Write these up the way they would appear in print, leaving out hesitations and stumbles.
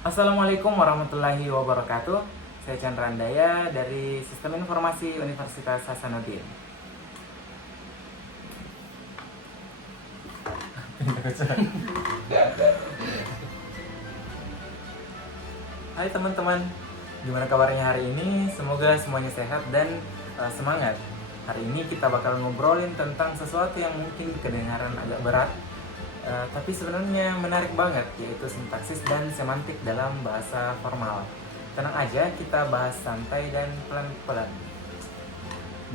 Assalamualaikum warahmatullahi wabarakatuh. Saya Chandra Andaya dari Sistem Informasi Universitas Hasanuddin. Hai teman-teman, gimana kabarnya hari ini? Semoga semuanya sehat dan semangat. Hari ini kita bakal ngobrolin tentang sesuatu yang mungkin kedengaran agak berat, tapi sebenarnya menarik banget, yaitu sintaksis dan semantik dalam bahasa formal. Tenang aja, kita bahas santai dan pelan-pelan.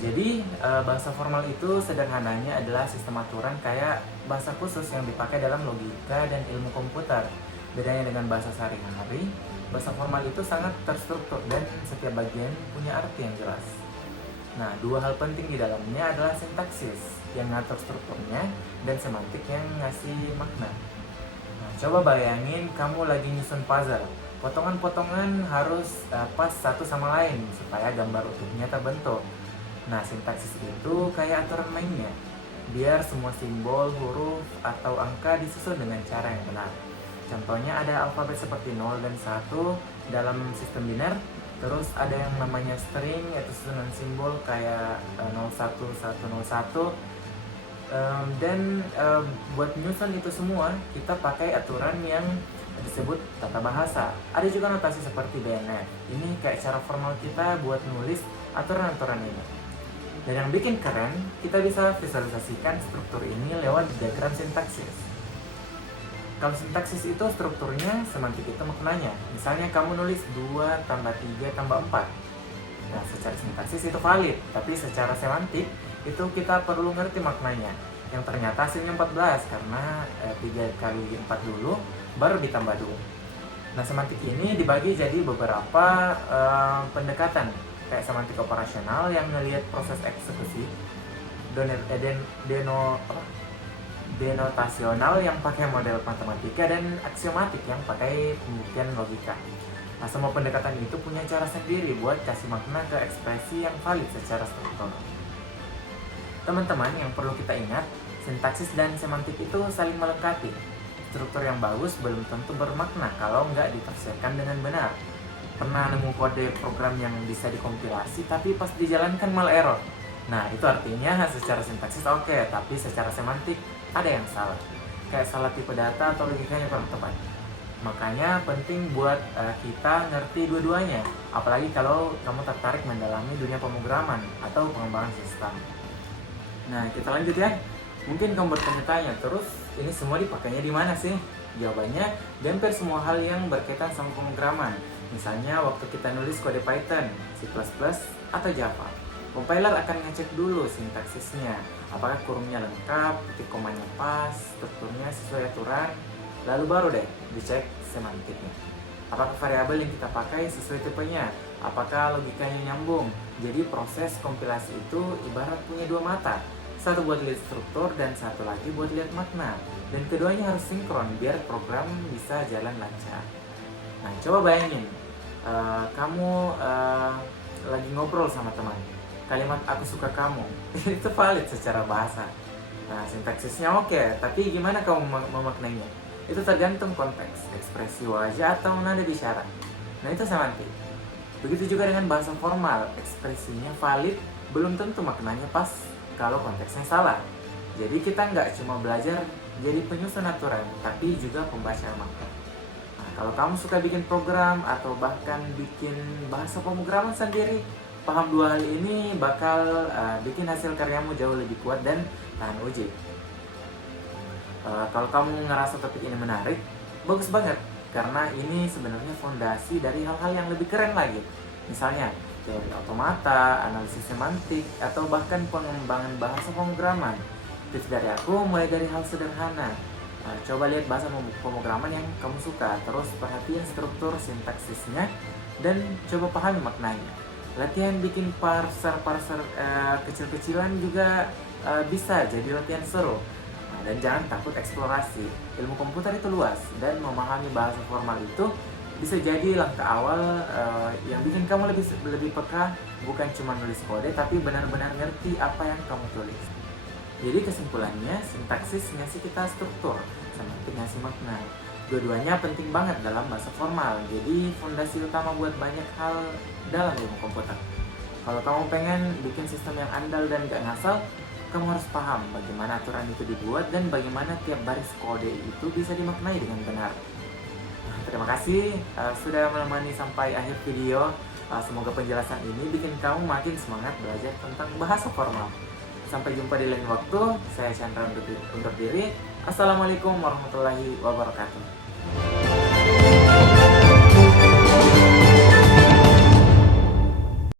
Jadi bahasa formal itu sederhananya adalah sistem aturan kayak bahasa khusus yang dipakai dalam logika dan ilmu komputer. Bedanya dengan bahasa sehari-hari, bahasa formal itu sangat terstruktur dan setiap bagian punya arti yang jelas. Nah, dua hal penting di dalamnya adalah sintaksis yang ngatur strukturnya dan semantik yang ngasih makna. Nah, coba bayangin kamu lagi nyusun puzzle. Potongan-potongan harus pas satu sama lain supaya gambar utuhnya terbentuk. Nah, sintaksis itu kayak aturan mainnya. Biar semua simbol, huruf, atau angka disusun dengan cara yang benar. Contohnya ada alfabet seperti 0 dan 1 dalam sistem biner. Terus ada yang namanya string, yaitu susunan simbol kayak 01, 101. Buat nyusun itu semua, kita pakai aturan yang disebut tata bahasa. Ada juga notasi seperti DNF. Ini kayak cara formal kita buat nulis aturan-aturan ini. Dan yang bikin keren, kita bisa visualisasikan struktur ini lewat diagram sintaksis. Kalau sintaksis itu strukturnya, semantik itu maknanya. Misalnya kamu nulis 2 tambah 3 tambah 4. Nah, secara sintaksis itu valid, tapi secara semantik itu kita perlu ngerti maknanya. Yang ternyata hasilnya 14 karena 3 kali 4 dulu, baru ditambah 2. Nah, semantik ini dibagi jadi beberapa pendekatan. Kayak semantik operasional yang ngelihat proses eksekusi, denotasional yang pakai model matematika, dan aksiomatik yang pakai pembuktian logika. Nah, semua pendekatan itu punya cara sendiri buat kasih makna ke ekspresi yang valid secara struktur. Teman-teman, yang perlu kita ingat, sintaksis dan semantik itu saling melengkapi. Struktur yang bagus belum tentu bermakna kalau nggak ditafsirkan dengan benar. Pernah nemu kode program yang bisa dikompilasi tapi pas dijalankan malah error. Nah, itu artinya secara sintaksis oke, tapi secara semantik ada yang salah. Kayak salah tipe data atau logikanya kurang tepat. Makanya penting buat kita ngerti dua-duanya. Apalagi kalau kamu tertarik mendalami dunia pemrograman atau pengembangan sistem. Nah, kita lanjut ya. Mungkin kamu bertanya-tanya, terus ini semua dipakainya di mana sih? Jawabannya, di hampir semua hal yang berkaitan sama pemrograman. Misalnya waktu kita nulis kode Python, C++, atau Java. Compiler akan ngecek dulu sintaksisnya, apakah kurungnya lengkap, titik komanya pas, strukturnya sesuai aturan, lalu baru deh dicek semantiknya. Apakah variabel yang kita pakai sesuai tipenya, apakah logikanya nyambung. Jadi proses kompilasi itu ibarat punya dua mata, satu buat lihat struktur dan satu lagi buat lihat makna. Dan keduanya harus sinkron biar program bisa jalan lancar. Nah, coba bayangin, kamu lagi ngobrol sama teman. Kalimat "aku suka kamu" itu valid secara bahasa. Nah, sintaksisnya oke, tapi gimana kamu memaknainya? Itu tergantung konteks, ekspresi wajah atau nada bicara. Nah, itu semantik. Begitu juga dengan bahasa formal, ekspresinya valid, belum tentu maknanya pas kalau konteksnya salah. Jadi kita nggak cuma belajar jadi penyusun aturan, tapi juga pembaca makna. Nah, kalau kamu suka bikin program atau bahkan bikin bahasa pemrograman sendiri, paham dua hal ini bakal bikin hasil karyamu jauh lebih kuat dan tahan uji. Kalau kamu ngerasa topik ini menarik, bagus banget, karena ini sebenarnya fondasi dari hal-hal yang lebih keren lagi. Misalnya teori otomata, analisis semantik, atau bahkan pengembangan bahasa pemrograman. Tips dari aku mulai dari hal sederhana. Coba lihat bahasa pemrograman yang kamu suka, terus perhatiin struktur sintaksisnya, dan coba pahami maknanya. Latihan bikin parser kecil-kecilan juga bisa jadi latihan seru. Dan jangan takut eksplorasi. Ilmu komputer itu luas, dan memahami bahasa formal itu bisa jadi langkah awal yang bikin kamu lebih peka, bukan cuma nulis kode tapi benar-benar ngerti apa yang kamu tulis. Jadi kesimpulannya, sintaksis ngasih kita struktur, semantik ngasih makna. Dua-duanya penting banget dalam bahasa formal, jadi fondasi utama buat banyak hal dalam ilmu komputer. Kalau kamu pengen bikin sistem yang andal dan gak ngasal, kamu harus paham bagaimana aturan itu dibuat dan bagaimana tiap baris kode itu bisa dimaknai dengan benar. Nah, terima kasih sudah menemani sampai akhir video. Semoga penjelasan ini bikin kamu makin semangat belajar tentang bahasa formal. Sampai jumpa di lain waktu. Saya Chandra undur diri. Assalamualaikum warahmatullahi wabarakatuh.